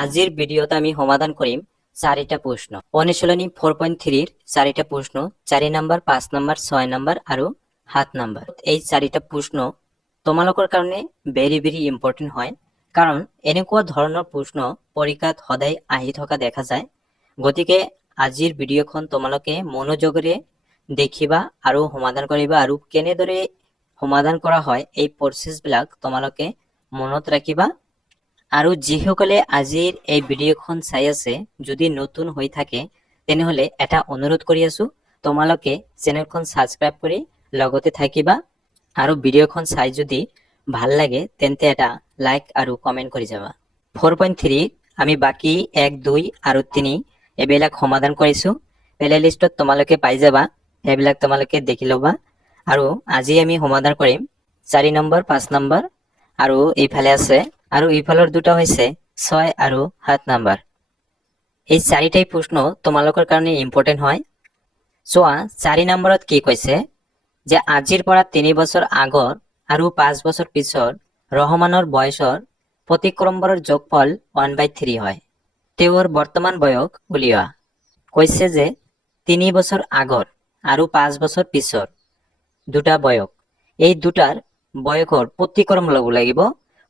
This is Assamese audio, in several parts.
আজিৰ ভিডিঅ'ত আমি সমাধান কৰিম চাৰিটা প্ৰশ্ন অনুশীলনী 4.3 ৰ চাৰিটা প্ৰশ্ন 4 নম্বৰ 5 নম্বৰ 6 নম্বৰ আৰু 7 নম্বৰ এই চাৰিটা প্ৰশ্ন তোমালোকৰ কাৰণে ভেৰি ইম্পৰ্টেন্ট হয় কাৰণ এনেকুৱা ধৰণৰ প্ৰশ্ন পৰীক্ষাত সদায় আহি থকা দেখা যায় গতিকে আজিৰ ভিডিঅ'খন তোমালোকে মনোযোগেৰে দেখিবা আৰু সমাধান কৰিবা আৰু কেনেদৰে সমাধান কৰা হয় এই প্ৰচেছবিলাক তোমালোকে মনত ৰাখিবা আৰু যিসকলে আজিৰ এই ভিডিঅ'খন চাই আছে যদি নতুন হৈ থাকে তেনেহলে এটা অনুৰোধ কৰি আছো তোমালোকে চেনেলখন সাবস্ক্ৰাইব কৰি লগতে থাকিবা আৰু ভিডিঅ'খন চাই যদি ভাল লাগে তেন্তে এটা লাইক আৰু কমেন্ট কৰি যাবা 4.3 আমি বাকি 1 2 আৰু 3 এবিলাক সমাধান কৰিছো প্লেলিষ্টত তোমালোকে পাই যাবা এবিলাক তোমালোকে দেখি লবা আৰু আজি আমি সমাধান কৰিম 4 নম্বৰ 5 নম্বৰ আৰু এইফালে আছে আৰু এইফালৰ দুটা হৈছে 6 আৰু 7 নম্বৰ এই চাৰিটাই প্ৰশ্ন তোমালোকৰ কাৰণে ইম্পৰ্টেন্ট হয় সোৱা 4 নম্বৰত কি কৈছে যে আজিৰ পৰা 3 বছৰ আগৰ আৰু 5 বছৰ পিছৰ ৰহমানৰ বয়সৰ প্ৰতি ক্ৰমবাৰৰ যোগফল 1/3 হয় তেওঁৰ বৰ্তমান বয়স উলিওৱা কৈছে যে 3 বছৰ আগৰ আৰু 5 বছৰ পিছৰ দুটা বয়স এই দুটাৰ বয়সৰ প্ৰতিক্ৰম লব লাগিব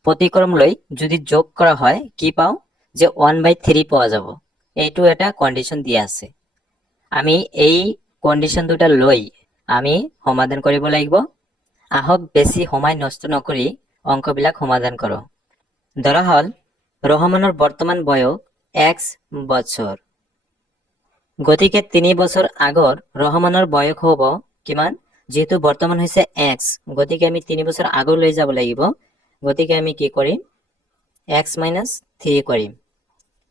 প্ৰতিক্ৰম লৈ যদি যোগ কৰা হয় কি পাও যে 1/3 পাওয়া যাব এইটো এটা কন্ডিশন দিয়া আছে আমি এই কন্ডিশন দুটা লৈ আমি সমাধান কৰিব লাগিব আহক বেছি সময় নষ্ট নকৰি অঙ্কবিলাক সমাধান কৰো ধৰা হল ৰহমানেৰ বৰ্তমান বয়স x বছৰ গতিকে 3 বছৰ আগৰ ৰহমানৰ বয়স হ'ব কিমান যেহেতু বৰ্তমান হৈছে x গতিকে আমি 3 বছৰ আগৰ লৈ যাব লাগিব গতিকে আমি কি কৰিম x - 3 কৰিম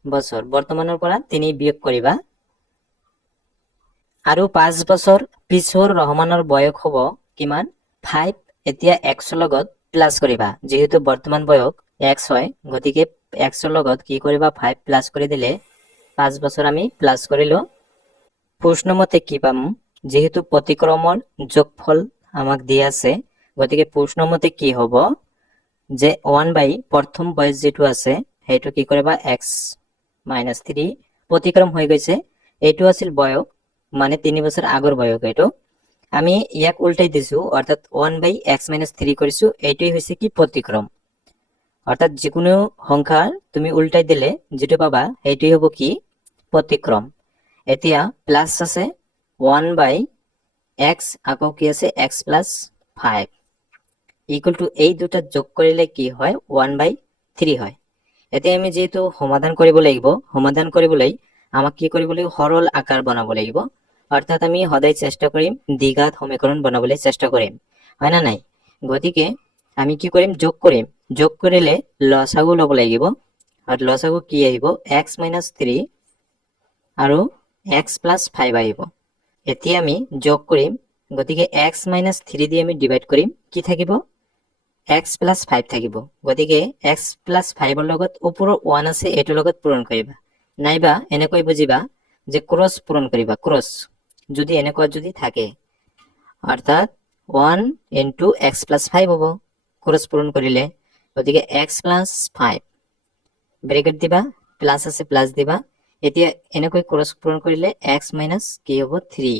বছৰ বৰ্তমানৰ পৰা 3 বিয়োগ কৰিবা আৰু 5 বছৰ পিছৰ ৰহমানৰ বয়স হ'ব কিমান 5 এতিয়া x লগত প্লাস কৰিবা যেহেতু বৰ্তমান বয়স x হয় গতিকে x লগত কি কৰিবা 5 প্লাস কৰি দিলে 5 বছৰ আমি প্লাস কৰিলো প্ৰশ্ন মতে কি পাম যেহেতু প্ৰতিক্ৰমৰ যোগফল আমাক দিয়া আছে গতিকে প্ৰশ্ন মতে কি হ'ব যে 1 প্ৰথম বয়স যেটো আছে হেতু কি কৰিবা x - 3 প্ৰতিক্ৰম হৈ গৈছে এইটো আছিল বয়স মানে 3 বছৰ আগৰ বয়স এইটো আমি ইয়াক উল্টাই দিছো অৰ্থাৎ 1/x - 3 কৰিছো এইটোই হৈছে কি প্ৰতিক্ৰম অৰ্থাৎ যিকোনো সংখ্যা তুমি উল্টাই দিলে যেটো পাবা এইটোই হ'ব কি প্ৰতিক্ৰম এতিয়া প্লাস আছে 1/x আকৌ কি আছে x + 5 ইকুয়াল টু এই দুটা যোগ কৰিলে কি হয় 1/3 হয় এতিয়া আমি যেহেতু সমাধান কৰিব লাগিব সমাধান কৰিবলৈ আমাক কি কৰিব লাগিব সৰল আকাৰ বনাব লাগিব অৰ্থাৎ আমি সদায় চেষ্টা কৰিম দ্বিঘাত সমীকৰণ বনাবলৈ চেষ্টা কৰিম হয় না নাই গতিকে আমি কি কৰিম যোগ কৰিলে লসাগু লব লাগিব আৰু লসাগু কি আহিব x - 3 আৰু x + 5 আহিব এতিয়া আমি যোগ কৰিম গতিকে x - 3 দি আমি ডিভাইড কৰিম কি থাকিব x + 5 থাকিব গতিকে x + 5 ৰ লগত ওপৰৰ 1 আছে এটো লগত পূৰণ কৰিবা নাইবা এনেকৈ বুজিবা যে ক্ৰস পূৰণ কৰিবা ক্ৰস যদি এনেকুৱা যদি থাকে অৰ্থাৎ 1 * x + 5 হ'ব ক্ৰস পূৰণ কৰিলে গতিকে x + 5 ব্ৰেকেট দিবা প্লাস আছে প্লাস দিবা এতিয়া এনেকৈ ক্ৰস পূৰণ কৰিলে x - কি হ'ব 3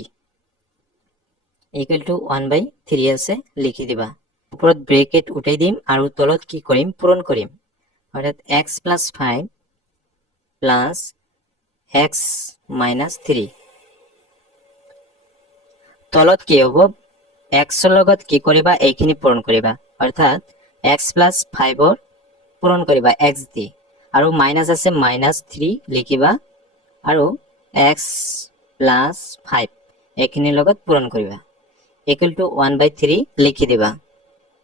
ইকুয়াল টু 1/3 আছে লিখি দিবা উপৰত ব্ৰেকেট উঠাই দিম আৰু তলত কি কৰিম পূৰণ কৰিম অৰ্থাৎ x + 5 প্লাস x - 3 তলত কি হ'ব x লগত কি কৰিবা এইখিনি পূৰণ কৰিবা অৰ্থাৎ x + 5 ৰ পূৰণ কৰিবা x দি আৰু মাইনাস আছে -3 লিখিবা আৰু x + 5 এইখিনি লগত পূৰণ কৰিবা ইকুয়াল টু 1/3 লিখি দিবা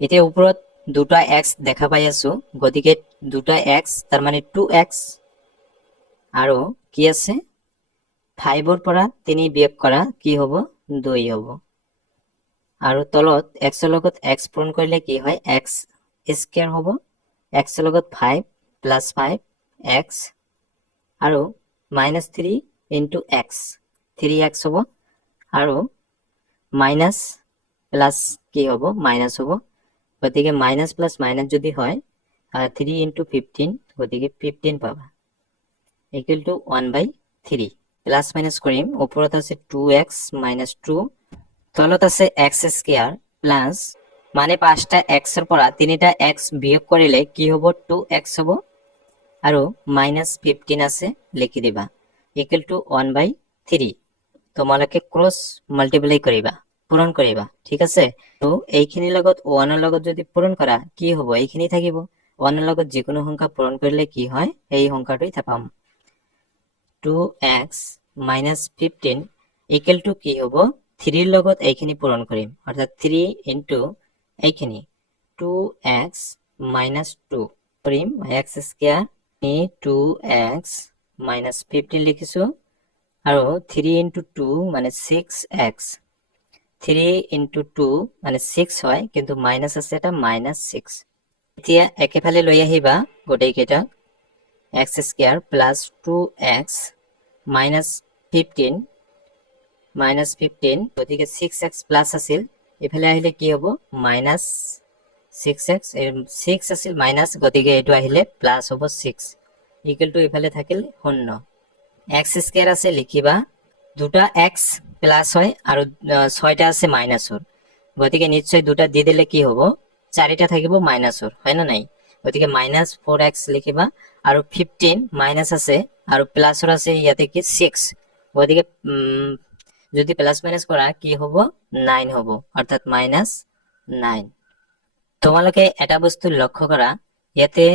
এতিয়া ওপৰত দুটা x দেখা পাই আছো গতিকে দুটা x তাৰ মানে 2x আৰু কি আছে 5 ৰ পৰা 3 বিয়োগ কৰা কি হ'ব 2 হ'ব আৰু তলত x লগত x পূৰণ কৰিলে কি হয় x স্কয়াৰ হ'ব x লগত 5 + 5 x আৰু -3 * x 3x হ'ব আৰু মাইনাস প্লাস কি হ'ব মাইনাস হ'ব গতিকে মাইনাস প্লাস মাইনাস যদি হয় 3 * 15 গতিকে 15 পাবা ইকুয়াল টু 1/3 প্লাস মাইনাস করিম ওপৰত আছে 2x - 2 তলত আছে x স্কয়াৰ প্লাস মানে 5টা x এৰ পৰা 3টা x বিয়োগ কৰিলে কি হ'ব 2x হ'ব আৰু -15 আছে লিখি দিবা ইকুয়াল টু 1/3 তোমালোকে ক্ৰস মাল্টিপ্লাই কৰিবা পূৰণ কৰিবা ঠিক আছে তো এইখিনি লগত 1 ৰ লগত যদি পূৰণ কৰা কি হ'ব এইখিনি থাকিব 1 ৰ লগত যিকোনো সংখ্যা পূৰণ কৰিলে কি হয় এই সংখ্যাটোই পাম 2x - 15 ইকুয়াল টু কি হ'ব 3 ৰ লগত এইখিনি পূৰণ কৰিম অৰ্থাৎ 3 ইনটু এইখিনি 2x - 2 কৰিম x স্কয়াৰ 2x - 15 লিখিছো আৰু 3 ইনটু 2 মানে 6x 3 ইনটু 2 মানে 6 হয় কিন্তু মাইনাস আছে এটা -6 এতিয়া একেফালে লৈ আহিবা গোটেই কেইটা x স্কয়ার প্লাস 2x -15 গতিকে 6x প্লাস আছিল এফালে আহিলে কি হ'ব -6x 6 আছিল মাইনাস গতিকে এটো আহিলে প্লাস হ'ব 6 ইকুয়াল টু এফালে থাকিল 0 x স্কয়ার আছে লিখিবা দুটা x প্লাস হয় আৰু 6টা আছে মাইনাসৰ গতিকে নিশ্চয় দুটা দি দিলে কি হ'ব 4টা থাকিব মাইনাসৰ হয় না নাই গতিকে -4x লিখিবা আৰু 15 মাইনাস আছে আৰু প্লাসৰ আছে ইয়াতে কি 6 গতিকে যদি প্লাস মাইনাস কৰা কি হ'ব 9 হ'ব অৰ্থাৎ -9 তোমালোকে এটা বস্তু লক্ষ্য কৰা ইয়াতে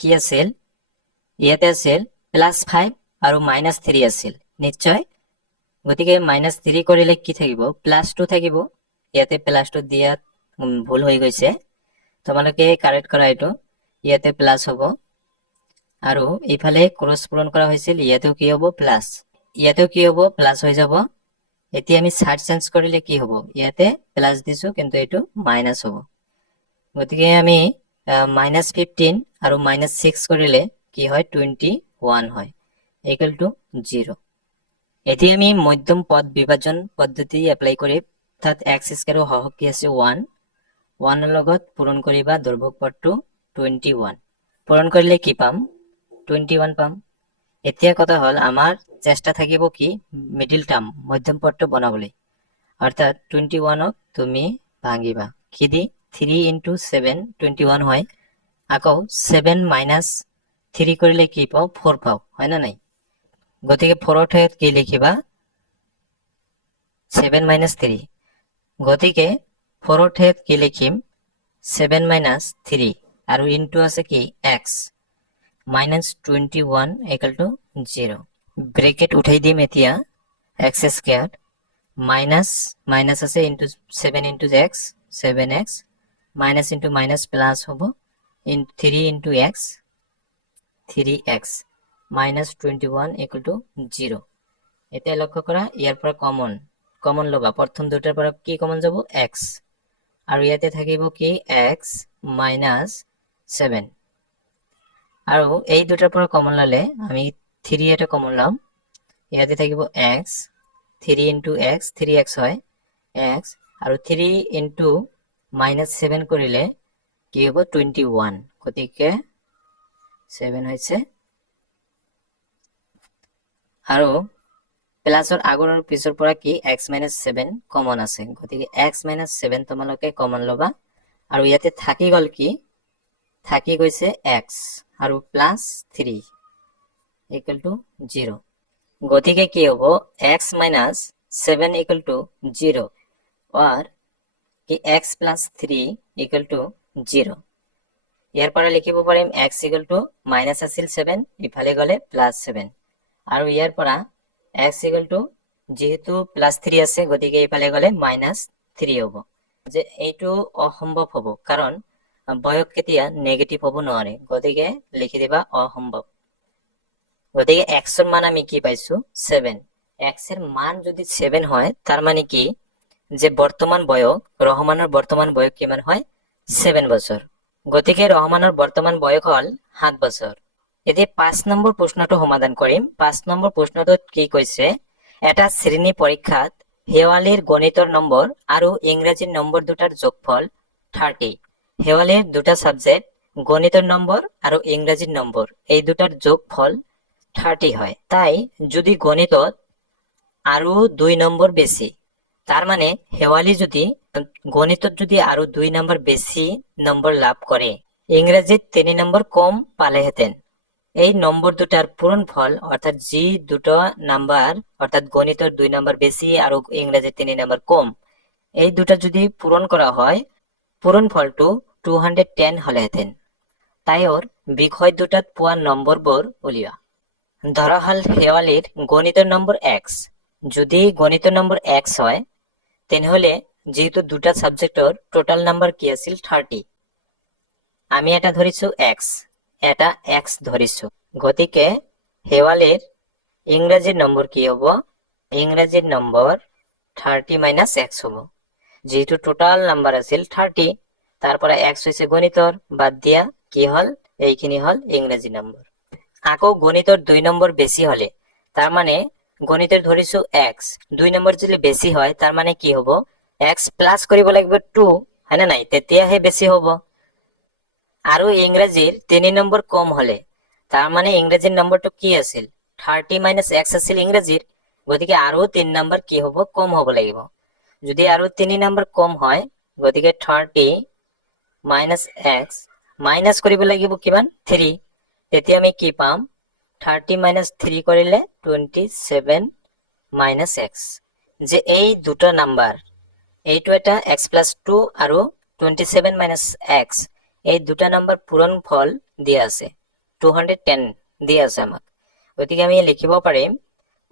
কি আছিল ইয়াতে আছিল +5 আৰু -3 আছিল নিশ্চয় গতিকে -3 কৰিলে কি থাকিব +2 থাকিব ইয়াতে +2 দিয়া ভুল হৈ গৈছে তোমালোকে কাৰেক্ট কৰা এটো ইয়াতে প্লাস হ'ব আৰু ইফালে ক্ৰস পূৰণ কৰা হৈছিল ইয়াতেও কি হ'ব প্লাস ইয়াতেও কি হ'ব প্লাস হৈ যাব এতিয়া আমি সাইড চেঞ্জ কৰিলে কি হ'ব ইয়াতে প্লাস দিছো কিন্তু এটো মাইনাস হ'ব গতিকে আমি -15 আৰু -6 কৰিলে কি হয় 21 হয় ইকুয়াল টু 0 এতিয়া আমি মধ্যম পদ বিভাজন পদ্ধতি এপ্লাই কৰি তাত x স্কয়াৰৰ হহক কি আছে 1 ৰ লগত পূৰণ কৰিবা দৈৰ্ঘ্য পদটো 21 পূৰণ কৰিলে কি পাম 21 পাম এতিয়া কথা হল আমাৰ চেষ্টা থাকিব কি মিডল টার্ম মধ্যম পদটো বনাবলৈ অর্থাৎ 21 ক তুমি ভাঙিবা কি দি 3 ইনটু 7 21 হয় আকৌ 7 মাইনাস 3 কৰিলে কি পাও 4 পাও হয় না নাই গতিকে 4 ৰ ঠাইত কি লিখিবা 7 মাইনাস 3 গতিকে 4 ৰ ঠাইত কি লিখিম 7 মাইনাস 3 আৰু ইনটু আছে কি x -21 equal to 0 ব্রেকেট উঠাই দিম এতিয়া x স্কয়ার মাইনাস আছে into 7 into x 7x minus into minus plus হ'ব 3 into x 3x -21 equal to 0 এতিয়া লক্ষ্য কৰা ইয়াৰ পৰা কমন লবা প্ৰথম দুটাৰ পৰা কি কমন যাব x আৰু ইয়াতে থাকিব কি x -7 আৰু এই দুটাৰ পৰা কমন ললে আমি 3 এটা কমন লম ইয়াতে থাকিব x 3 ইনটু x 3x হয় x আৰু 3 ইনটু -7 কৰিলে কি হ'ব 21 গতিকে 7 হৈছে আৰু প্লাসৰ আগৰ আৰু পিছৰ পৰা কি x - 7 কমন আছে গতিকে x - 7 তোমালোকে কমন লবা আৰু ইয়াতে থাকি গল কি থাকি গৈছে x আৰু প্লাস 3 equal to 0 গতিকে কি হ'ব x - 7 equal to 0 or কি x plus 3 equal to 0 ইয়াৰ পৰা লিখিব পাৰিম x equal to minus আছিল 7 ইফালে গলে plus 7 আৰু ইয়াৰ পৰা x equal to যেহেতু plus 3 আছে গতিকে ইফালে গলে minus 3 হ'ব যে এইটো অসম্ভৱ হ'ব কাৰণ বয়স কেতিয়া নেগেটিভ হ'ব নোৱাৰে গতিকে লিখি দিবা অসম্ভৱ গতিকে x এর মান আমি কি পাইছো 7 x এর মান যদি 7 হয় তার মানে কি যে বর্তমান বয়স রহমানের বর্তমান বয়স কিমান হয় 7 বছর গতিকে রহমানের বর্তমান বয়স হল 7 বছর এতিয়া 5 নম্বৰ প্ৰশ্নটো সমাধান কৰিম 5 নম্বৰ প্ৰশ্নটোত কি কৈছে এটা শ্ৰেণী পৰীক্ষাত হেৱালীৰ গণিতৰ নম্বৰ আৰু ইংৰাজীৰ নম্বৰ দুটাৰ যোগফল 30 হেৱালীৰ দুটা সাবজেক্ট গণিতৰ নম্বৰ আৰু ইংৰাজীৰ নম্বৰ এই দুটাৰ যোগফল 30 হয়। তাই যদি গণিতত আৰু 2 নম্বৰ বেছি, তাৰ মানে শেৱালি যদি গণিতত যদি আৰু 2 নম্বৰ বেছি নম্বৰ লাভ কৰে, ইংৰাজীত 3 নম্বৰ কম পালেহেঁতেন। এই নম্বৰ দুটার পূরণফল অর্থাৎ জি দুটো নাম্বার অর্থাৎ গণিতের 2 নাম্বার বেশি আর ইংরেজি 3 নাম্বার কম, এই দুটা যদি পূরণ করা হয় পূরণফলটো 210 হলেহেঁতেন। তাই ওর বিষয় দুটাত পোৱা নম্বৰবোৰ উলিওৱা। ধৰা হল শেৱালিৰ গণিতেৰ নম্বৰ এক্স, যদি গণিতেৰ নম্বৰ এক্স হয় তেনেহলে যেহেতু দুটা সাবজেক্টৰ টোটাল নাম্বাৰ কি আছিল 30, আমি এটা ধৰিছো এক্স, এটা এক্স ধৰিছো, গতিকে শেৱালিৰ ইংৰাজীৰ নম্বৰ কি হ'ব? ইংৰাজীৰ নম্বৰ 30 মাইনাস এক্স হ'ব। যেহেতু টোটাল নাম্বার আছিল 30, তারপরে এক্স হয়েছে গণিতর, বাদ দিয়া কি হল? এইখিনি হল ইংৰাজী নম্বৰ। আকৌ গণিতৰ 2 নম্বৰ বেছি হলে, তাৰ মানে গণিতেৰ ধৰিছো এক্স, 2 নম্বৰ যদি বেছি হয় তাৰ মানে কি হব? এক্স প্লাস কৰিব লাগিব 2, হয় না নাই? তেতিয়াহে বেছি হব। আৰু ইংৰাজীৰ 3 নম্বৰ কম হলে, তাৰ মানে ইংৰাজীৰ নম্বৰটো কি আছিল? 30 মাইনাস এক্স আছিল ইংৰাজীৰ, গতিকে আৰু 3 নম্বৰ কি হব? কম হব লাগিব। যদি আৰু 3 নম্বৰ কম হয়, গতিকে 30 মাইনাস এক্স মাইনাস কৰিব লাগিব কিমান? 3, তেতিয়া আমি কি পাম? 30 মাইনাস 3 কৰিলে 27 মাইনাস এক্স। যে এই দুটো নাম্বাৰ, এইটো এটা এক্স প্লাস 2 আৰু 27 মাইনাস এক্স, এই দুটা নাম্বার পূরণ ফল দিয়া আছে 210 দিয়া আছে আমাক। গতিকে আমি লিখিব পাৰিম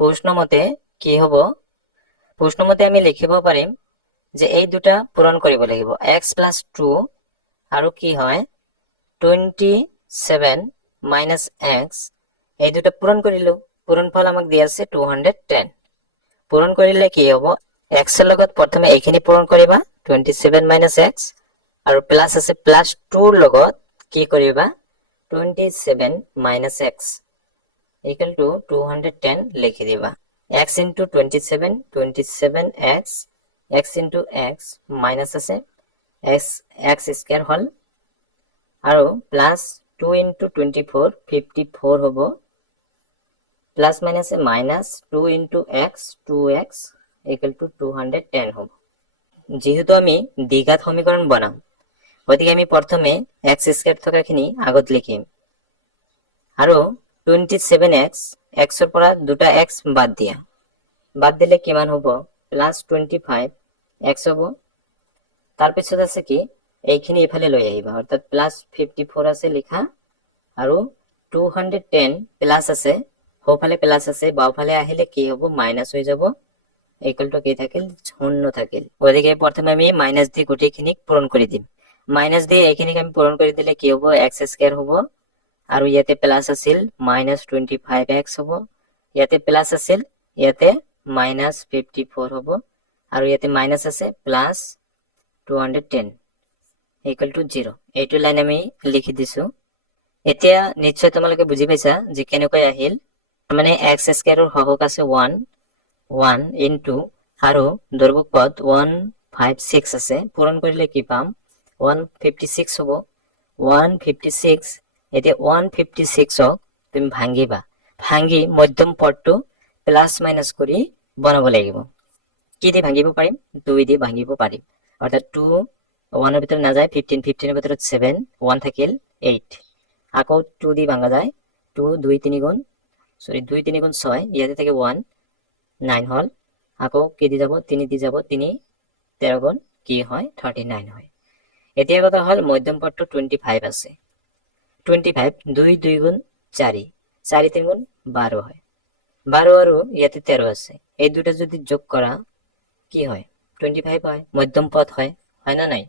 প্ৰশ্ন মতে কি হ'ব? প্ৰশ্ন মতে আমি লিখিব পাৰিম যে এই দুটা পূৰণ কৰিব লাগিব, এক্স প্লাস 2 আৰু কি হয় 27 মাইনাস এক্স, এই দুটা পূৰণ কৰিলো, পূৰণ ফল আমাক দিয়া আছে 210। পূৰণ কৰিলে কি হ'ব? এক্স এৰ লগত প্ৰথমে এইখিনি পূৰণ কৰিবা 27 মাইনাস এক্স, আৰু প্লাস আছে প্লাস 2 লগত কি কৰিবা 27 মাইনাস এক্স ইকুয়াল টু 210 লিখি দিবা। x into 27, 27 x into x minus আছে x স্কয়ার হল, আৰু প্লাস 2 ইন্টু 24 54 হব, plus minus minus 2 into x 2x equal to 210 হব। যেহেতু আমি দ্বিঘাত সমীকরণ বনাম, গতিকে আমি প্রথমে x স্কয়ার থকাখিনি আগত লিখিম, আৰু 27x এৰ পৰা দুটা x বাদ দিয়া, বাদ দিলে কিমান হব? প্লাস 25 x হব। তাৰপিছত আছে কি এইখিনি ইফালে লৈ আহিবা, অৰ্থাৎ প্লাস 54 আছে লিখা, আৰু 210 প্লাস আছে, সোঁফালে প্লাস আছে, বাওঁফালে আহিলে কি হব? মাইনাস হৈ যাব, ইকুয়াল টু কি থাকিল? শূন্য থাকিল। গতিকে প্রথমে আমি মাইনাস দিয়ে গোটেইখিনিক পূরণ কৰি দিম। মাইনাস দিয়ে এইখিনিক আমি পূৰণ কৰি দিলে কি হব? এক্স স্কয়াৰ হব, আৰু ইয়াতে প্লাস আছিল মাইনাস 25x হব, ইয়াতে প্লাস আছিল, ইয়াতে মাইনাস 54 হব, আৰু ইয়াতে মাইনাস আছে প্লাস 210 ইকুয়াল টু 0। এইটো লাইন আমি লিখি দিছো। এতিয়া নিশ্চয় তোমালোকে বুজি পাইছা যে কেনেকৈ আহিল। মানে এক্স স্কয়াৰৰ হহক আছে 1 ইন্টু আৰু দৈৰ্ঘ্য পদ 156 আছে, পূৰণ কৰিলে কি পাম? 156 হব। 156, এতিয়া 156ক তুমি ভাঙিবা, ভাঙি মধ্যম পদটো প্লাস মাইনাস কৰি বনাব লাগিব। কি দি ভাঙিব পাৰিম? 2 দি ভাঙিব পাৰিম, অর্থাৎ 2 1 এর ভিতরে না যায় 15, 15 এর ভিতরে 7, 1 থাকিল 8, আকৌ 2 দি ভাঙা যায়, 2 2 3 গুণ 6, ইয়াতে থেকে 1 9 হল, আকৌ কি দি যাব? 3 দি যাব, 3 13 গুণ কি হয়? 39 হয়। এতিয়া কথা হল মধ্যম পদটো 25 আছে, 25 2 2 গুণ 4, 4 3 গুণ 12 হয়, 12 আৰু ইয়াতে 13 আছে, এই দুটা যদি যোগ করা কি হয়? 25 হয়, মধ্যম পদ হয়, হয় না নাই?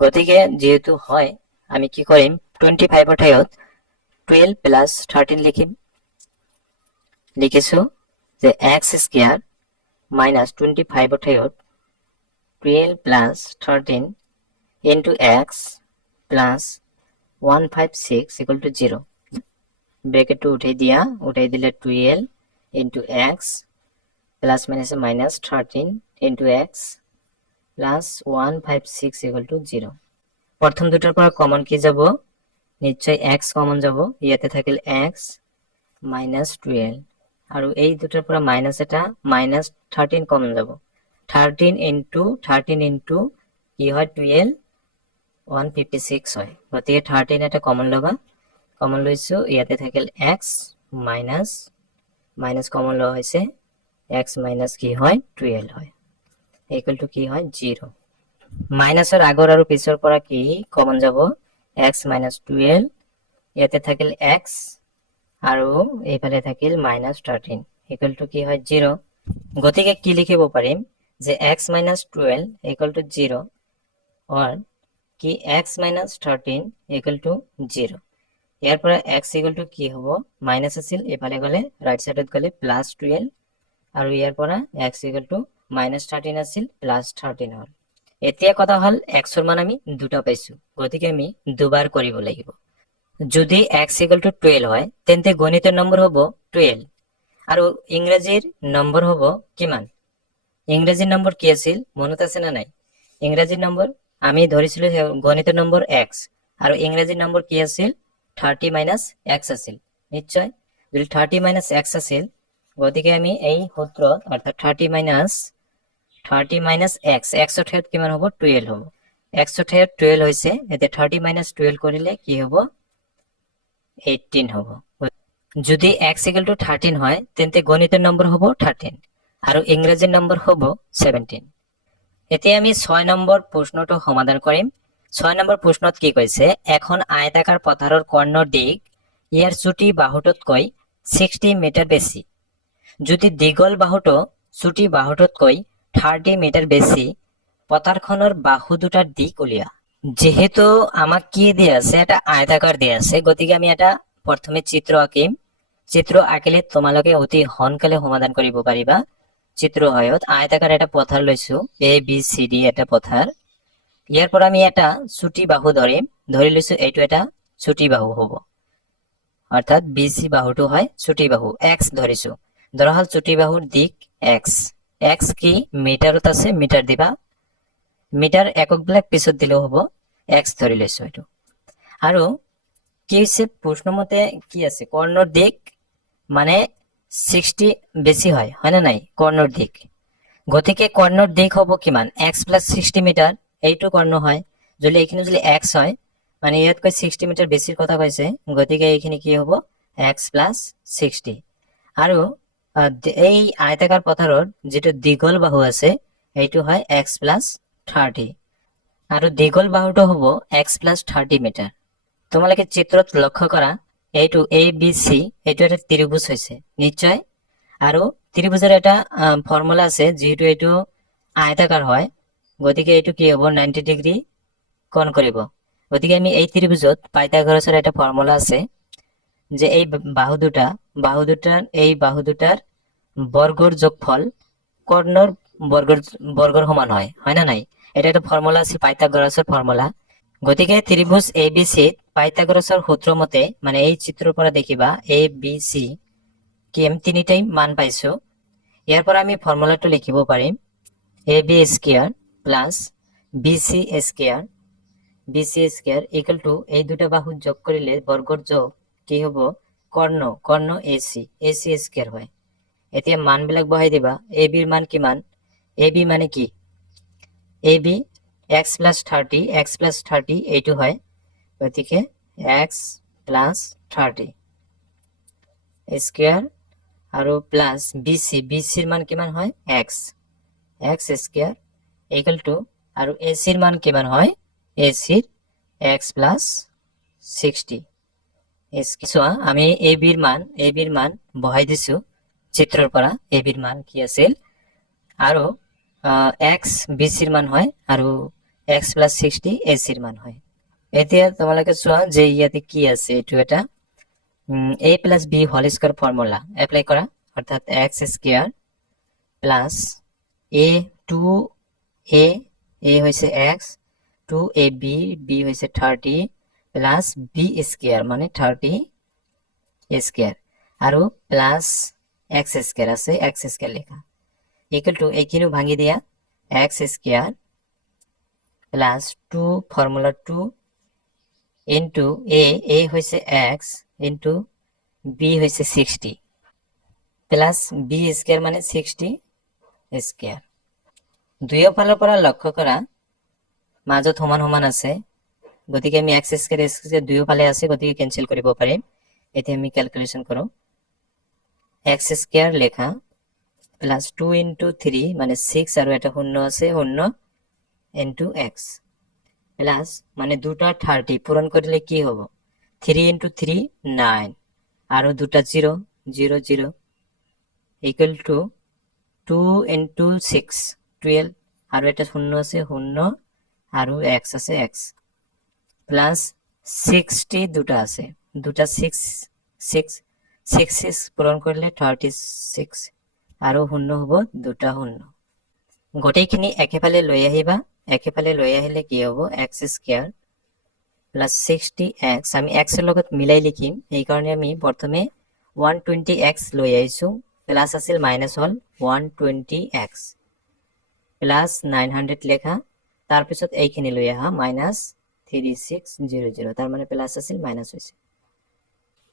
গতিকে যেহেতু হয়, আমি কি কৰিম? 25 এর ঠাইত 12 প্লাস 13 লিখিম। লিখিছো যে এক্স স্কয়ার মাইনাস 25 এর ঠাইত 12 plus 13 into x plus 156 equal to 0। ব্র্যাকেটটো উঠাই দিয়া, উঠাই দিলে 12 into x plus minus minus 13 into x plus 156 equal to 0। প্রথম দুটার পর কমন কি যাব? নিশ্চয় এক্স কমন যাব, ইয়াতে থাকিল এক্স -12 আৰু এই দুটাৰ পৰা মাইনাস এটা -13 কমন যাব 13 ইনটু কি হয় 12 156 হয় গতিকে 13 এটা কমন লবা কমন লৈছো ইয়াতে থাকিল x মাইনাস কমন লোৱা হৈছে x মাইনাস কি হয় 12 হয় ইকুয়াল টু কি হয় 0 মাইনাসৰ আগৰ আৰু পিছৰ পৰা কি কমন যাব x -12 ইয়াতে থাকিল x আৰু এইফালে থাকিল -13 ইকুয়াল টু কি হয় 0 গতিকে কি লিখিব পাৰিম যে x -12 ইকুয়াল টু 0 or কি x -13 ইকুয়াল টু 0 ইয়াৰ পৰা x ইকুয়াল টু কি হ'ব মাইনাস আছিল এফালে গলে ৰাইট সাইডত গলে +12 আৰু ইয়াৰ পৰা x ইকুয়াল টু -13 আছিল +13 হ'ল এতিয়া কথা হল x এর মান আমি দুটা পাইছো গতিকে আমি দুবার কৰিব লাগিব যদি x ইকুয়াল টু 12 হয় তেন্তে গণিতেৰ নম্বৰ হ'ব 12 আৰু ইংৰাজীৰ নম্বৰ হ'ব কিমান ইংৰাজীৰ নম্বৰ কি আছিল মনত আছে না নাই ইংৰাজীৰ নম্বৰ আমি ধৰিছিলো গণিতেৰ নম্বৰ x আৰু ইংৰাজীৰ নম্বৰ কি আছিল 30 - x আছিল নিশ্চয় যদি 30 - x আছিল গতিকে আমি এই সূত্র অর্থাৎ 30 - x x এর ঠাইত কিমান হ'ব 12 হ'ব x এর ঠাইত 12 হৈছে এতে 30 - 12 কৰিলে কি হ'ব 18 হ'ব যদি x = 13 হয় তেন্তে গণিতের নম্বৰ হ'ব 13 আৰু ইংৰাজীৰ নম্বৰ হ'ব 17 এতিয়া আমি 6 নম্বৰ প্ৰশ্নটো সমাধান কৰিম 6 নম্বৰ প্ৰশ্নত কি কৈছে এখন আয়তাকাৰ পথাৰৰ কৰ্ণৰ দিক ইয়াৰ চুটি বাহুটোতকৈ 60 মিটাৰ বেছি যদি দীঘল বাহুটো চুটি বাহুটোতকৈ 30 মিটাৰ বেছি পথাৰখনৰ বাহু দুটাৰ দিক উলিয়া যেহেতু আমাক কি দিয়া আছে এটা আয়তাকাৰ দিয়া আছে গতিকে আমি এটা প্ৰথমে চিত্ৰ আঁকিম চিত্ৰ আঁকিলে তোমালোকে অতি সোনকালে সমাধান কৰিব পাৰিবা চিত্ৰ হয়ত আয়তাকাৰ এটা পথাৰ লৈছো a b c d এটা পথাৰ ইয়াৰ পৰা আমি এটা চুটি বাহু ধৰি লৈছো এইটো এটা চুটি বাহু হ'ব অৰ্থাৎ BC বাহুটো হয় চুটি বাহু x ধৰিছো ধৰা হল চুটি বাহুৰ দিক x কি মিটাৰত আছে মিটাৰ দিবা মিটাৰ একক বিলাক পিছত দিলেও হ'ব x ধৰি লৈছো এইটো আৰু কি হৈছে প্ৰশ্ন মতে কি আছে কৰ্ণৰ দিক মানে 60 বেছি হয় না নাই কৰ্ণৰ দিক গতিকে কৰ্ণৰ দিক হ'ব কিমান x + 60 মিটাৰ এইটো কৰ্ণ হয় যদি এখানে যদি x হয় মানে ইয়াতকৈ 60 মিটাৰ বেছিৰ কথা কৈছে গতিকে এইখিনি কি হ'ব x + 60 আৰু এই আয়তাকাৰ পথাৰৰ যেটো দীঘল বাহু আছে এইটো হয় x + 30 আৰু দীঘল বাহুটো হ'ব x + 30 মিটাৰ তোমালোকে চিত্ৰত লক্ষ্য কৰা এইটো ABC এইটো এটা ত্ৰিভুজ হৈছে নিশ্চয় আৰু ত্ৰিভুজৰ এটা ফৰ্মুলা আছে যেহেতু এইটো আয়তাকাৰ হয় গতিকে এইটো কি হ'ব 90 ডিগ্ৰী কোণ কৰিব গতিকে আমি এই ত্রিভুজত পাইথাগোরাসের একটা ফর্মুলা আছে যে এই বাহু দুটার বর্গর যোগফল কর্ণর বর্গর সমান হয় না নাই এটা একটা ফর্মুলা আছে পাইথাগোরাসের ফর্মুলা গতিকে ত্রিভুজ ABC পাইথাগোরাসের সূত্র মতে মানে এই চিত্ৰৰ পৰা দেখিবা ABC কি আমি তিনিটাই মান পাইছো ইয়াৰ পৰা আমি ফৰ্মুলাটো লিখিব পাৰিম AB square plus BC square BC square equal to এই দুটা বাহু যোগ কৰিলে বৰ্গৰ যোগ কি হ'ব কৰ্ণ AC স্কয়াৰ হয় এতিয়া মান বিলাক বহাই দিবা AB ৰ মান কিমান AB মানে কি AB x + 30 এইটো হয় গতিকে x + 30 স্কয়ার আৰু প্লাস BC ৰ মান কিমান হয় x স্কয়াৰ ইকুয়াল টু আৰু AC ৰ মান কিমান হয় AC x + 60 চোৱা আমি AB ৰ মান বহাই দিছো চিত্ৰৰ পৰা AB ৰ মান কি আছিল আৰু x BC ৰ মান হয় আৰু x + 60 AC ৰ মান হয় এতিয়া তোমালোকে চোৱা যে ইয়াতে কি আছে এটো এটা a + b whole square formula apply করা অর্থাৎ x square plus a 2a হইছে x 2ab b হইছে 30 প্লাস b স্কয়ার মানে 30 স্কয়ার আৰু প্লাস x স্কয়ার আছে x স্কয়ার লেখা ইকুয়াল টু এইখিনিও ভাঙি দিয়া x square plus 2 formula 2 into a হইছে x ইনটু বি হয়েছে 60 প্লাস বি স্কয়ার মানে 60 স্কয়ার দুয়ো ফালৰ পৰা লক্ষ্য কৰা মাজত সমান সমান আছে গতিকে আমি x স্কয়াৰ দুয়ো ফালে আছে গতিকে কেনসেল কৰিব পাৰিম এতিয়া আমি ক্যালকুলেশন কৰো x স্কয়াৰ লেখা প্লাস 2 into 3 মানে 6 আৰু এটা শূন্য আছে শূন্য into x প্লাস মানে দুটা 30 পূরণ কৰিলে কি হ'ব 3 into 3 9 আৰু দুটা 0 0 0 equal to 2 into 6 12 আৰু এটা শূন্য আছে শূন্য আৰু x আছে x প্লাস 60 দুটা আছে দুটা 6 6 6 পূরণ কৰিলে 36 আৰু শূন্য হ'ব দুটা শূন্য গোটেইখিনি একেফালে লৈ আহিবা একেফালে লৈ আহিলে কি হ'ব x স্কয়াৰ প্লাস 60x আমি x এর লগত মিলাই লিখিম এই কারণে আমি প্রথমে 120x লৈ আইছো প্লাস আছিল মাইনাস হল 120x প্লাস 900 লেখা তার পিছত এইখিনি লৈ আহা মাইনাস 3600 তার মানে প্লাস আছিল মাইনাস হইছে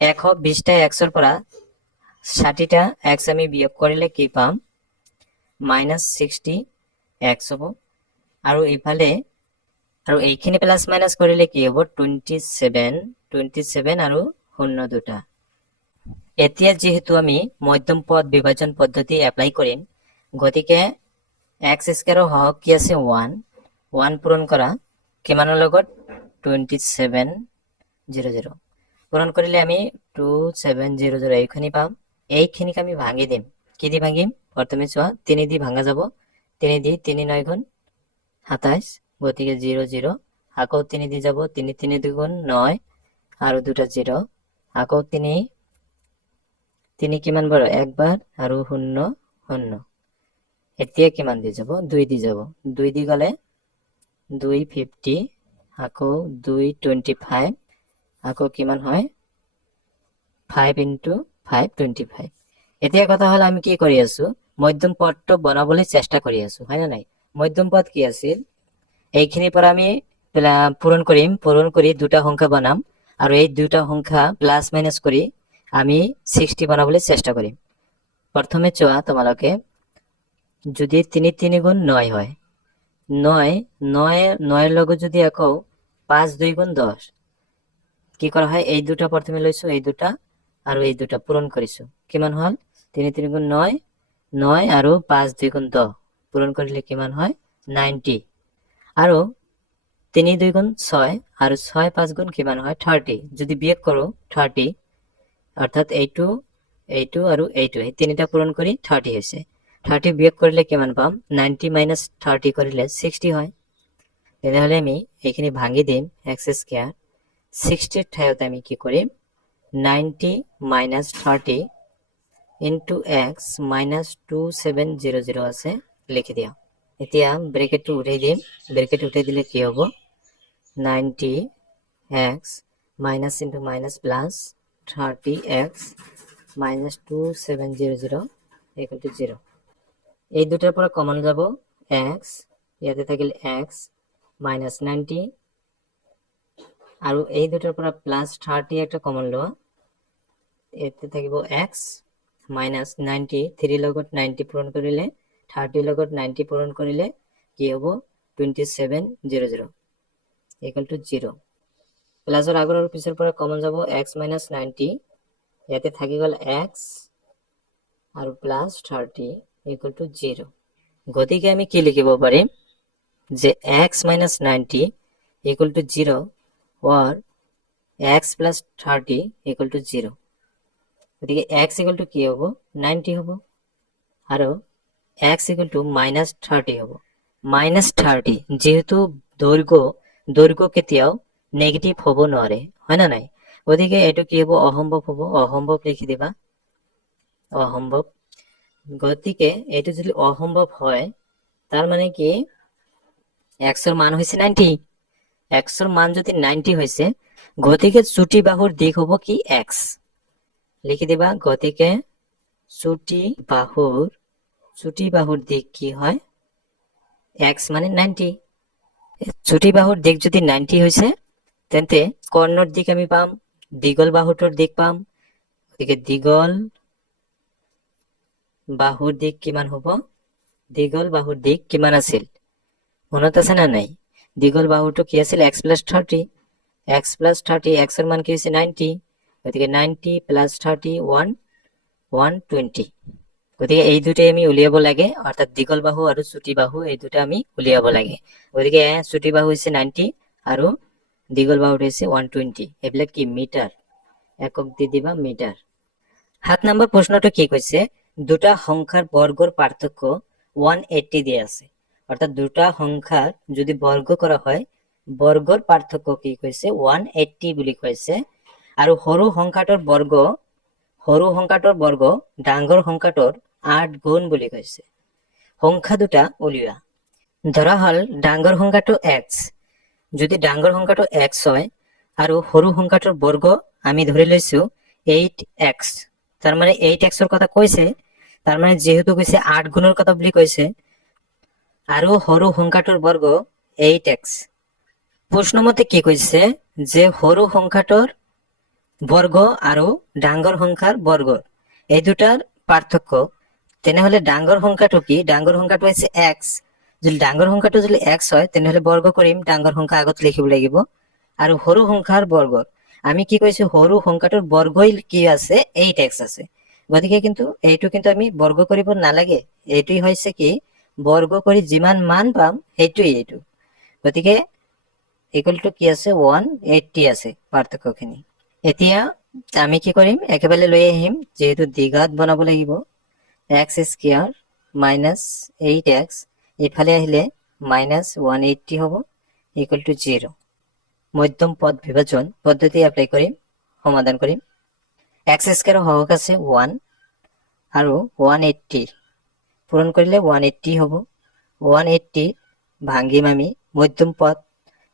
120টা x এর পৰা 60টা x আমি বিয়োগ কৰিলে কি পাম মাইনাস 60x হ'ব আৰু ইফালে আৰু এইখিনি প্লাস মাইনাস কৰিলে কি হ'ব 27 আৰু শূন্য দুটা এতিয়া যেহেতু আমি মধ্যম পদ বিভাজন পদ্ধতি এপ্লাই কৰিম গতিকে x স্কয়াৰৰ হক কি আছে 1 পূৰণ কৰা কিমানৰ লগত 2700 পূৰণ কৰিলে আমি 2700 এইখিনি পাম এইখিনিক আমি ভাঙি দিম কি দি ভাঙিম প্ৰথমে চোৱা 3 দি ভাঙা যাব 3 দি 3 9 গুণ 27 গতিকে 0 0 আকৌ 3 দি যাব 3 3 2 গুণ 9 আৰু দুটা 0 আকৌ 3 কিমান বাৰ একবাৰ আৰু শূন্য শূন্য এতিয়া কিমান দি যাব 2 দি যাব 2 দি গলে 250 আকৌ 225 আকৌ কিমান হয় 5 into 5 25 এতিয়া কথা হল আমি কি কৰি আছো মধ্যম পদটো বনাবলৈ চেষ্টা কৰি আছো হয় না নাই মধ্যম পদ কি আছিল এইখিনিৰ পৰা আমি পূৰণ কৰি দুটা সংখ্যা বনাম আৰু এই দুটা সংখ্যা প্লাস মাইনাস কৰি আমি 60 বনাবলৈ চেষ্টা কৰিম প্ৰথমে চোৱা তোমালোকে যদি 3 3 গুণ 9 হয় 9 এৰ লগত যদি আকৌ 5 2 গুণ 10 কি কৰা হয় এই দুটা প্ৰথমে লৈছো এই দুটা আৰু এই দুটা পূৰণ কৰিছো কিমান হল 3 3 গুণ 9 9 আৰু 5 2 গুণ 10 পূৰণ কৰিলে কিমান হয় 90 আৰু 3 2 গুণ 6 আৰু 6 5 গুণ কিমান হয় 30 যদি বিয়োগ কৰো 30 অৰ্থাৎ এইটো আৰু এইটো এই তিনিটা পূৰণ কৰি 30 হৈছে 30 বিয়োগ কৰিলে কিমান পাম 90 minus 30 কৰিলে 60 হয় তেনেহলে আমি এইখিনি ভাঙি দিম x স্কয়াৰ 60 ঠাইত আমি কি কৰিম 90 minus 30 into x minus 2700 আছে লিখি দিও এতিয়া ব্র্যাকেটটো উঠাই দিম ব্র্যাকেট উঠাই দিলে কি হ'ব 90x minus into minus plus 30x minus 2700 equal to 0 এই দুটাৰ পৰা কমন যাব x ইয়াতে থাকিল x minus 90 আৰু এই দুটাৰ পৰা plus 30 একটা কমন লোৱা ইয়াতে থাকিব x minus 90 3 লগত 90 পূৰণ কৰিলে 30 লগত 90 পূৰণ কৰিলে কি হ'ব 2700 equal to 0 প্লাসৰ আগৰ আৰু পিছৰ পৰা কমন যাব x minus 90 ইয়াতে থাকি গল x আৰু প্লাস 30 equal to 0 গতিকে আমি কি লিখিব পাৰিম যে x minus 90 equal to 0 or x plus 30 equal to 0 গতিকে x equal to কি হ'ব 90 হ'ব আৰু x equal to minus 30 হ'ব minus 30 যেহেতু দৈৰ্ঘ্য কেতিয়াও নেগেটিভ হ'ব নোৱাৰে হয় না নাই গতিকে এটো কি হ'ব অসম্ভৱ লিখি দিবা অসম্ভৱ গতিকে এটো যদি অসম্ভৱ হয় তার মানে কি x এর মান হইছে 90 x এর মান যদি 90 হইছে গতিকে ছুটি বাহুর দিক হ'ব কি x লিখি দিবা গতিকে ছুটি বাহুর দিক কি হয় x মানে 90 ছুটি বাহুর দিক যদি 90 হইছে তেন্তে কৰ্ণৰ দিক আমি পাম দীঘল বাহুটোৰ দিক পাম গতিকে দীঘল বাহুৰ দিক কিমান হ'ব? দীঘল বাহুৰ দিক কিমান আছিল? মনত আছে না নাই? দীঘল বাহুটো কি আছিল? x + 30, x + 30, x এর মান কি হয়েছে 90, গতিকে 90 + 30 120। গতিকে এই দুটাই আমি উলিয়াব লাগে, অর্থাৎ দীঘল বাহু আৰু চুটি বাহু এই দুটা আমি উলিয়াব লাগে। গতিকে চুটি বাহু হৈছে 90 আৰু দীঘল বাহুটো হৈছে 120। এইবিলাক কি? মিটাৰ, একক দি দিবা মিটাৰ। 7 নম্বৰ প্ৰশ্নটো কি কৈছে? দুটা সংখ্যাৰ বৰ্গৰ পাৰ্থক্য 180 দিয়ে আছে, অৰ্থাৎ দুটা সংখ্যাৰ যদি বৰ্গ কৰা হয় বৰ্গৰ পাৰ্থক্য কি কৈছে? 180 বুলি কৈছে। আৰু সৰু সংখ্যাটোৰ বৰ্গ ডাঙৰ সংখ্যাটোৰ 8 গুণ বুলি কৈছে। সংখ্যা দুটা উলিওৱা। ধৰা হল ডাঙৰ সংখ্যাটো x, যদি ডাঙৰ সংখ্যাটো x হয় আৰু সৰু সংখ্যাটোৰ বৰ্গ আমি ধৰি লৈছো 8x, তাৰ মানে 8x এৰ কথা কৈছে, তাৰ মানে যেহেতু কৈছে 8 গুণৰ কথা বুলি কৈছে আৰু সৰু সংখ্যাটোৰ বৰ্গ 8x। প্ৰশ্ন মতে কি কৈছে যে সৰু সংখ্যাটোৰ বৰ্গ আৰু ডাঙৰ সংখ্যাৰ বৰ্গ এই দুটাৰ পাৰ্থক্য, তেনেহলে ডাঙৰ সংখ্যাটো কি? ডাঙৰ সংখ্যাটো হৈছে x, যদি ডাঙৰ সংখ্যাটো যদি x হয় তেনেহলে বৰ্গ কৰিম, ডাঙৰ সংখ্যা আগত লিখিব লাগিব। আৰু সৰু সংখ্যাৰ বৰ্গ আমি কি কৈছো? সৰু সংখ্যাটোৰ বর্গই কি আছে? 8x আছে। গতিকে কিন্তু এইটো কিন্তু আমি বর্গ কৰিব নালাগে, এইটোই হৈছে কি বৰ্গ কৰি যিমান মান পাম সেইটোই এইটো। গতিকে ইকুয়াল টু কি আছে? 180 আছে পাৰ্থক্যখিনি। এতিয়া আমি কি কৰিম? একেবাৰে লৈ আহিম, যেহেতু দ্বিঘাত বনাব লাগিব। x² - 8x ইফালে আহিলে -180 হ'ব, ইকুয়াল টু 0। মধ্যম পদ বিভাজন পদ্ধতি এপ্লাই কৰিম, সমাধান কৰিম। x² হওক আছে 1 আৰু 180 পূৰণ কৰিলে 180 হ'ব। 180 ভাঙিম আমি, মধ্যম পদ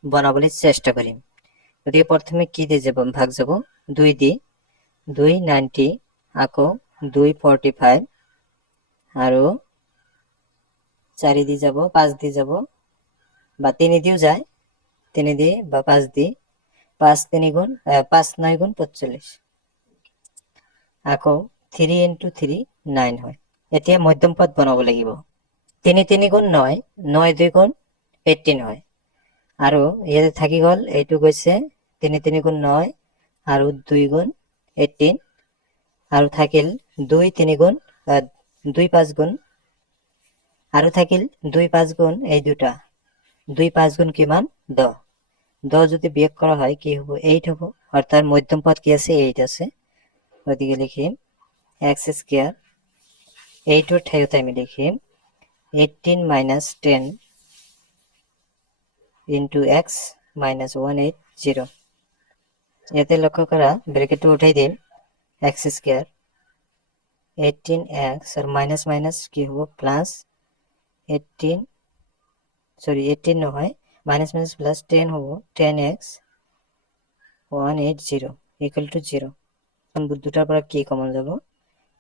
বনাবলৈ চেষ্টা কৰিম। গতিকে প্রথমে কি দিয়ে যাব? ভাগ যাব 2 দি, 2 90, আকৌ 2 45 আৰু 4 দি যাব, 5 দি যাব বা 3 দিও যায়, 3 দি বা 5 দি, 5 3 গুণ 5 9 গুণ 45, আকৌ 3 × 3 9 হয়। এতিয়া মধ্যম পদ বনাব লাগিব। 3 3 গুণ 9, 9 2 গুণ 18 হয়। আৰু ইয়াতে থাকি গ'ল, এইটো গৈছে 3 3 গুণ 9 আৰু 2 গুণ 18, আৰু থাকিল 2 3 গুণ 2 5 গুণ, আৰু থাকিল 2 5 গুণ এই দুটা, 2 5 গুণ কিমান? 10। 10 যদি বিয়োগ করা হয় কি হবো? 8 হবো, অর্থাৎ মধ্যম পদ কি আছে? 8 আছে। ওদিকে লিখিম x² 8 এর ঠাইতে আমি লিখিম 18 - 10 into x - 180। এতে লক্ষ্য করা, ব্র্যাকেটে উঠাই দিন x² 18x আর মাইনাস মাইনাস কি হবো? প্লাস 18, সরি 18 নহয়, মাইনাস মাইনাস প্লাস 10 হবো, 10x 180 ইকুয়াল টু 0। দুটাৰ পৰা কি কমন যাব?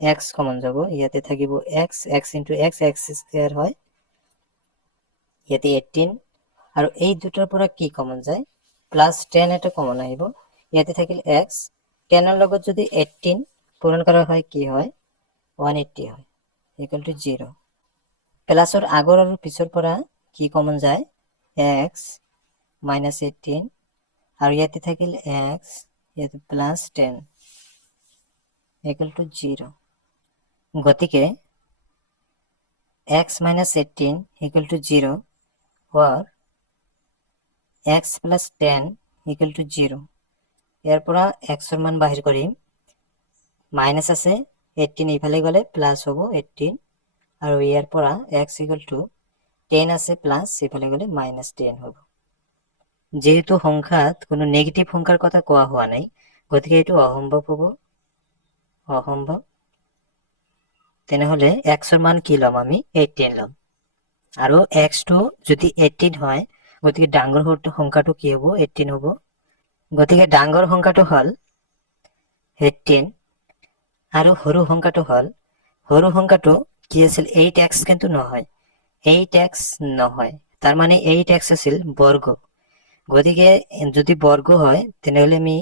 x কমন যাব, ইয়াতে থাকিব x, x into x, x² হয়, ইয়াতে 18 আৰু এই দুটাৰ পৰা কি কমন যায়? প্লাস 10 এটা কমন আহিব, ইয়াতে থাকিল x, 10 এর লগত যদি 18 পূরণ করা হয় কি হয়? 180 হয়, ইকুয়াল টু 0। প্লাসৰ আগৰ আৰু পিছৰ পৰা কি কমন যায়? x - 18 আৰু ইয়াতে থাকিল x, ইয়াতে প্লাস 10 ইকুয়াল টু 0। গতিকে x - 18 equal to 0 or x plus 10 equal to 0। ইয়াৰ পৰা x এৰ মান বাহিৰ কৰিম, মাইনাস আছে 18 ইফালে গলে প্লাস হবো 18, আৰু ইয়াৰ পৰা x equal to 10 আছে প্লাস ইফালে গলে -10 হবো। যেহেতু সংখ্যাত কোনো নেগেটিভ সংখ্যাৰ কথা কোৱা হোৱা নাই, গতিকে এইটো অসম্ভৱ হব, অসম্ভৱ। তেনেহলে x এৰ মান কি লম? আমি 18 লম। আৰু x টো যদি 18 হয়, গতিকে ডাঙৰ সংখ্যাটো কি হব? 18 হব। গতিকে ডাঙৰ সংখ্যাটো হল 18 আৰু সৰু সংখ্যাটো হল, সৰু সংখ্যাটো কি আছিল? 8x কিন্তু নহয়, 8x নহয়, তার মানে 8x আছিল বর্গ। গতিকে যদি বর্গ হয় তেনেহলে আমি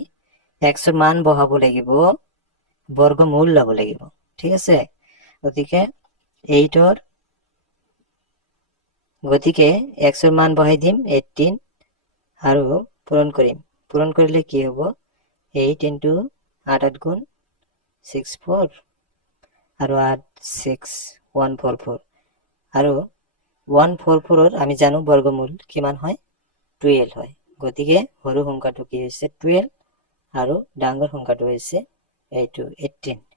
x এর মান বহাব লাগিব বৰ্গমূল ল'ব লাগিব ঠিক আছে গতিকে 8ৰ গতিকে x ৰ মান বহাই দিম 18 আৰু পূৰণ কৰিম পূৰণ কৰিলে কি হ'ব 8 into 8 গুণ 64 আৰু 8 6 144 আৰু 144 আমি জানো বৰ্গমূল কিমান হয় 12 হয় গতিকে সৰু সংখ্যাটো কি হৈছে 12 আৰু ডাঙৰ সংখ্যাটো হৈছে এইটো 18